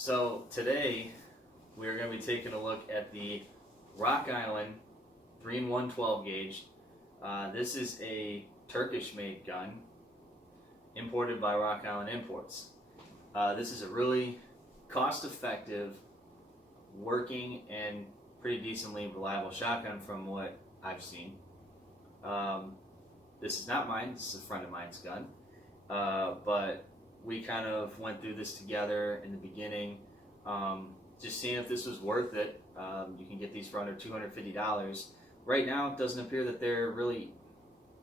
So today we're going to be taking a look at the Rock Island 3-in-1 12 gauge. This is a Turkish-made gun imported by Rock Island Imports. This is a really cost-effective, working, and pretty decently reliable shotgun from what I've seen. This is not mine, this is a friend of mine's gun, but we kind of went through this together in the beginning, just seeing if this was worth it. You can get these for under $250. Right now it doesn't appear that they're really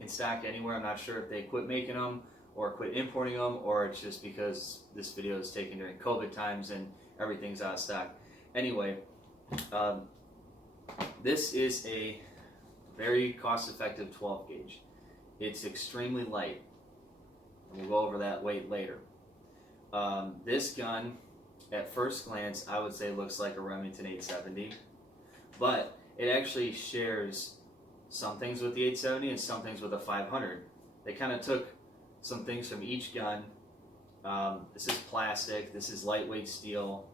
in stock anywhere. I'm not sure if they quit making them or quit importing them, or it's just because this video is taken during COVID times and everything's out of stock. Anyway, this is a very cost-effective 12 gauge. It's extremely light, and we'll go over that weight later. This gun, at first glance, I would say looks like a Remington 870, but it actually shares some things with the 870 and some things with a 500. They kind of took some things from each gun. This is plastic, this is lightweight steel,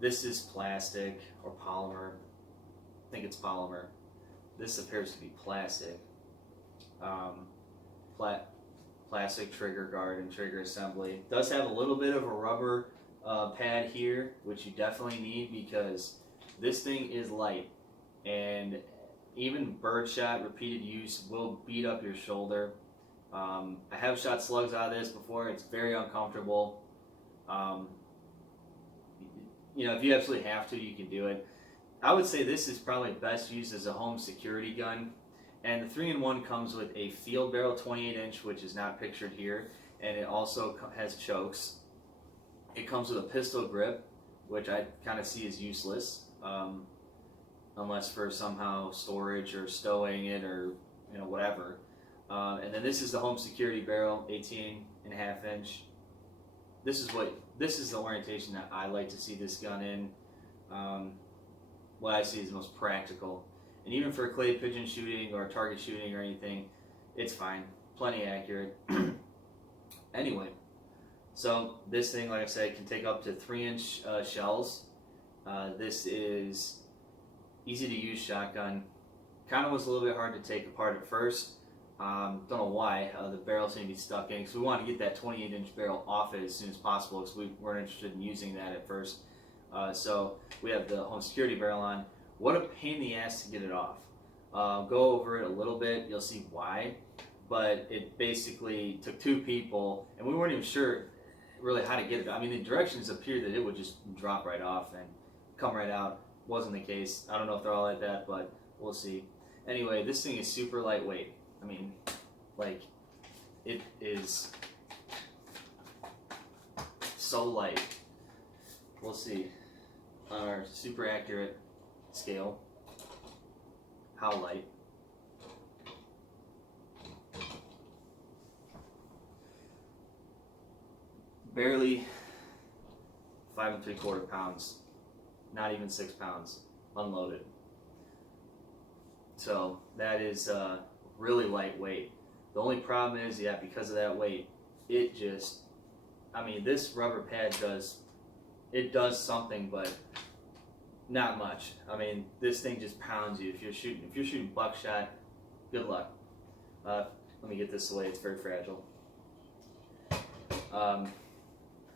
this is plastic or polymer. I think it's polymer. This appears to be plastic. Plastic trigger guard and trigger assembly. It does have a little bit of a rubber pad here, which you definitely need because this thing is light, and even birdshot repeated use will beat up your shoulder. I have shot slugs out of this before. It's very uncomfortable. If you absolutely have to, you can do it. I would say this is probably best used as a home security gun. And the 3-in-1 comes with a field barrel 28-inch, which is not pictured here, and it also has chokes. It comes with a pistol grip, which I kind of see as useless, unless for somehow storage or stowing it or whatever. And then this is the home security barrel, 18.5-inch. This is the orientation that I like to see this gun in. What I see is the most practical. And even for clay pigeon shooting or target shooting or anything, it's fine. Plenty accurate. Anyway, so this thing, like I said, can take up to 3-inch shells. This is easy to use shotgun. Kind of was a little bit hard to take apart at first. Don't know why. The barrel seemed to be stuck in, because we wanted to get that 28-inch barrel off it as soon as possible, because we weren't interested in using that at first. So we have the home security barrel on. What a pain in the ass to get it off. Go over it a little bit, you'll see why. But it basically took two people, and we weren't even sure really how to get it. I mean, the directions appeared that it would just drop right off and come right out. Wasn't the case. I don't know if they're all like that, but we'll see. Anyway, this thing is super lightweight. I mean, like, it is so light. We'll see on our super accurate scale how light. Barely 5 3/4 pounds, not even 6 pounds unloaded. So that is really lightweight. The only problem is, because of that weight, it just, this rubber pad does something, but not much. This thing just pounds you if you're shooting buckshot. Good luck. Let me get this away. It's very fragile.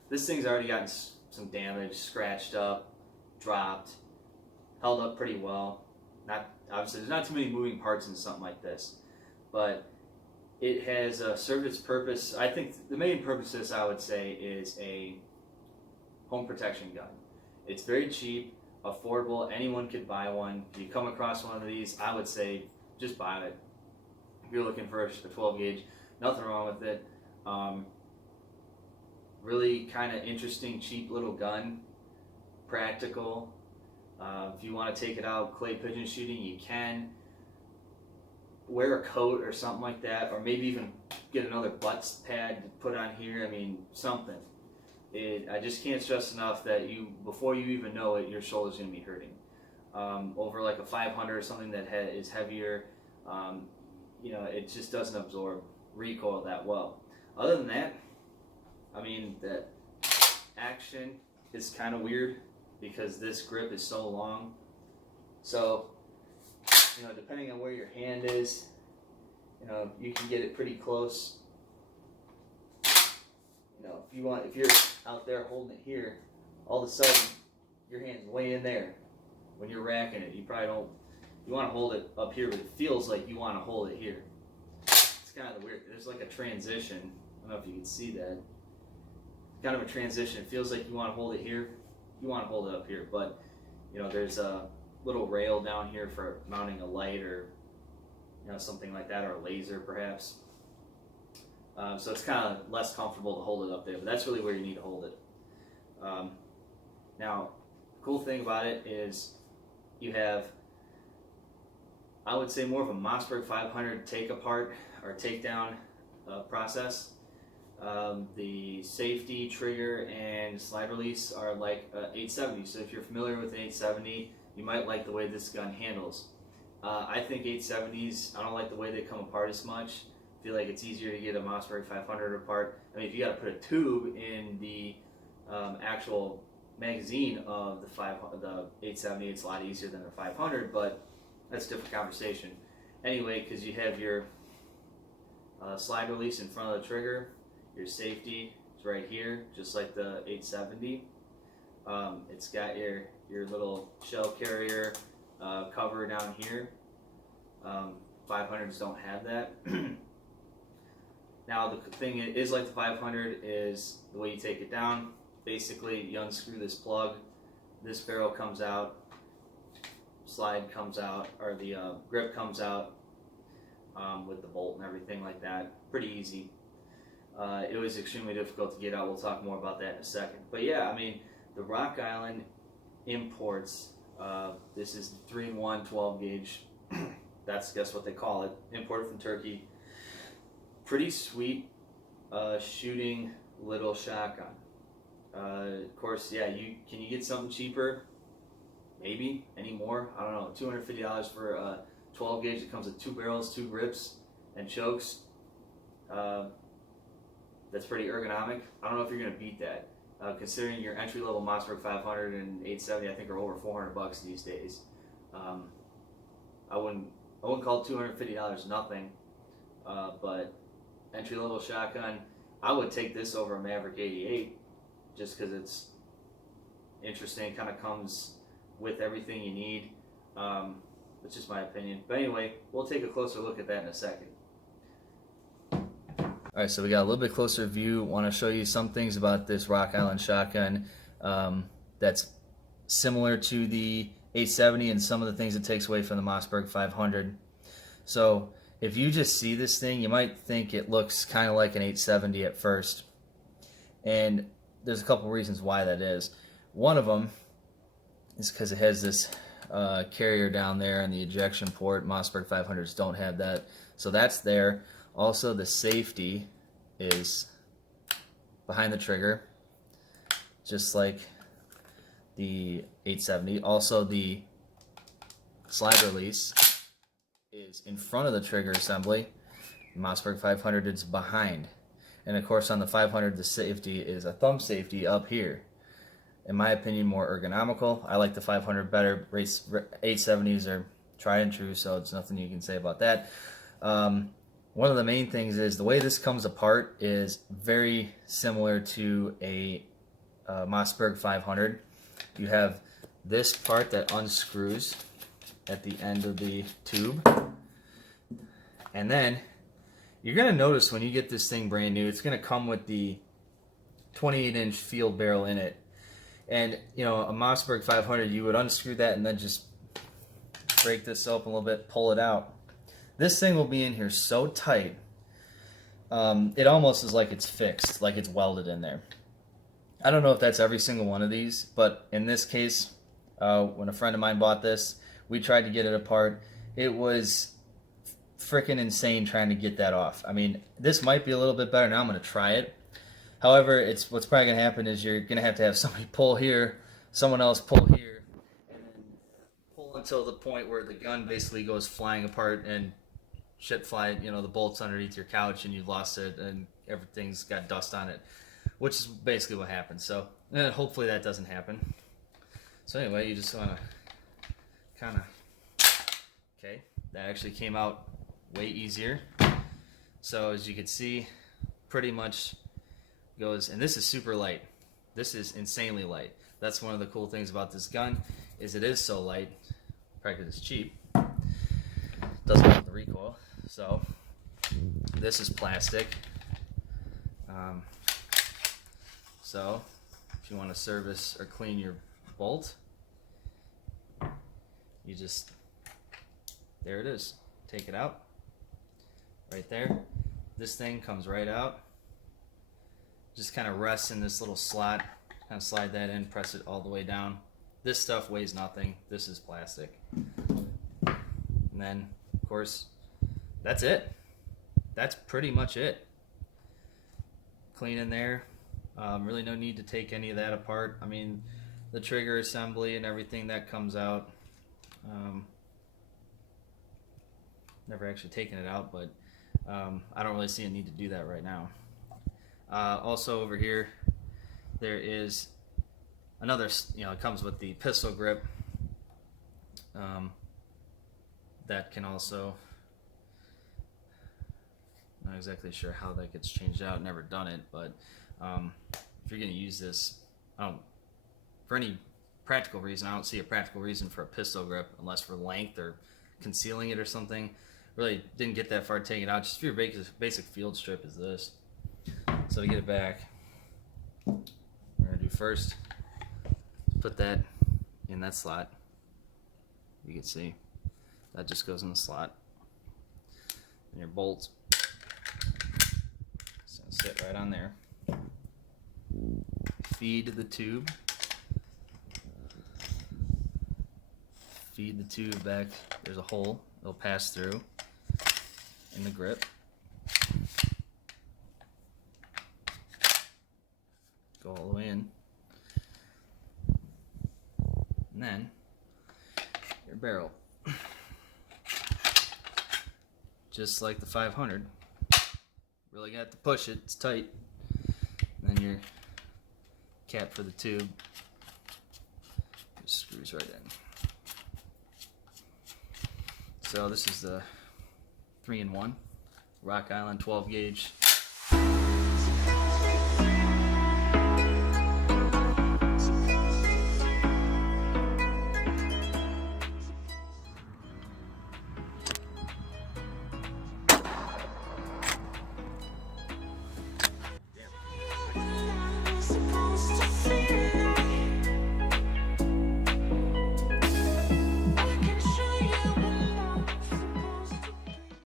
This thing's already gotten some damage, scratched up, dropped, held up pretty well. Obviously, there's not too many moving parts in something like this, but it has served its purpose. I think the main purpose of this, I would say, is a home protection gun. It's very cheap, affordable. Anyone could buy one. If you come across one of these, I would say just buy it. If you're looking for a 12 gauge, nothing wrong with it. Really kind of interesting, cheap little gun. Practical. If you want to take it out clay pigeon shooting, you can. Wear a coat or something like that, or maybe even get another butt pad to put on here. Something. I just can't stress enough that before you even know it, your shoulder's going to be hurting. Over like a 500 or something that is heavier, it just doesn't absorb recoil that well. Other than that, that action is kind of weird because this grip is so long. So, you know, depending on where your hand is, you know, you can get it pretty close. You know, if you're out there holding it here, all of a sudden your hand's way in there. When you're racking it, you probably don't. You want to hold it up here, but it feels like you want to hold it here. It's kind of weird. There's like a transition. I don't know if you can see that. Kind of a transition. It feels like you want to hold it here. You want to hold it up here, but you know, there's a little rail down here for mounting a light or, you know, something like that, or a laser perhaps. So it's kind of less comfortable to hold it up there, but that's really where you need to hold it. Now, the cool thing about it is you have, I would say, more of a Mossberg 500 take apart or take down process. The safety, trigger, and slide release are like 870. So if you're familiar with an 870, you might like the way this gun handles. I think 870s, I don't like the way they come apart as much. I feel like it's easier to get a Mossberg 500 apart. I mean, if you got to put a tube in the actual magazine of the 870, it's a lot easier than the 500, but that's a different conversation. Anyway, because you have your slide release in front of the trigger, your safety is right here, just like the 870. It's got your little shell carrier cover down here. 500s don't have that. Now the thing is like the 500 is the way you take it down. Basically, you unscrew this plug, this barrel comes out, slide comes out, or the grip comes out with the bolt and everything like that. Pretty easy. It was extremely difficult to get out. We'll talk more about that in a second. But yeah, I mean, the Rock Island Imports, this is 3-in-1 12 gauge. That's what they call it. Imported from Turkey. Pretty sweet shooting little shotgun. Of course, yeah, can you get something cheaper? Maybe. Any more? I don't know. $250 for a 12 gauge that comes with 2 barrels, 2 grips, and chokes. That's pretty ergonomic. I don't know if you're going to beat that. Considering your entry-level Mossberg 500 and 870, I think are over $400 these days. I wouldn't call $250 nothing, but entry-level shotgun, I would take this over a Maverick 88 just because it's interesting. Kind of comes with everything you need. That's just my opinion. But anyway, we'll take a closer look at that in a second. Alright, so we got a little bit closer view. Want to show you some things about this Rock Island shotgun that's similar to the 870 and some of the things it takes away from the Mossberg 500. So if you just see this thing, you might think it looks kind of like an 870 at first. And there's a couple reasons why that is. One of them is because it has this carrier down there and the ejection port. Mossberg 500s don't have that. So that's there. Also, the safety is behind the trigger, just like the 870. Also, the slide release is in front of the trigger assembly. Mossberg 500 is behind. And of course, on the 500, the safety is a thumb safety up here. In my opinion, more ergonomical. I like the 500 better. 870s are tried and true, so it's nothing you can say about that. One of the main things is the way this comes apart is very similar to a Mossberg 500. You have this part that unscrews at the end of the tube, and then you're going to notice when you get this thing brand new, it's going to come with the 28-inch field barrel in it. And you know, a Mossberg 500, you would unscrew that and then just break this open a little bit, pull it out. This thing will be in here so tight, it almost is like it's fixed, like it's welded in there. I don't know if that's every single one of these, but in this case, when a friend of mine bought this, we tried to get it apart. It was freaking insane trying to get that off. I mean, this might be a little bit better. Now I'm going to try it. However, what's probably going to happen is you're going to have somebody pull here, someone else pull here, and then pull until the point where the gun basically goes flying apart and shit fly, you know, the bolts underneath your couch and you've lost it and everything's got dust on it. which is basically what happens. So hopefully that doesn't happen. So anyway, you just want to kind of, okay, that actually came out way easier. So as you can see, pretty much goes, and this is super light. This is insanely light. That's one of the cool things about this gun, is it is so light, probably because it's cheap. Doesn't have the recoil. So this is plastic. So if you want to service or clean your bolt, you just, there it is. Take it out, right there. This thing comes right out. Just kind of rests in this little slot. Kind of slide that in, press it all the way down. This stuff weighs nothing. This is plastic. And then, of course, that's it. That's pretty much it. Clean in there. Really no need to take any of that apart. I mean, the trigger assembly and everything that comes out. Never actually taken it out, but I don't really see a need to do that right now. Also over here, there is another, it comes with the pistol grip. That can also, not exactly sure how that gets changed out, never done it, but if you're going to use this, for any practical reason, I don't see a practical reason for a pistol grip unless for length or concealing it or something. Really didn't get that far taking it out. Just for your basic field strip is this. So to get it back, what we're going to do first, put that in that slot. You can see that just goes in the slot. And your bolts, it's going to sit right on there. Feed the tube. Feed the tube back. There's a hole. It'll pass through in the grip. Go all the way in. And then your barrel. Just like the 500. Really got to push it. It's tight. And then your cap for the tube just screws right in. So this is the 3-in-1 Rock Island 12 gauge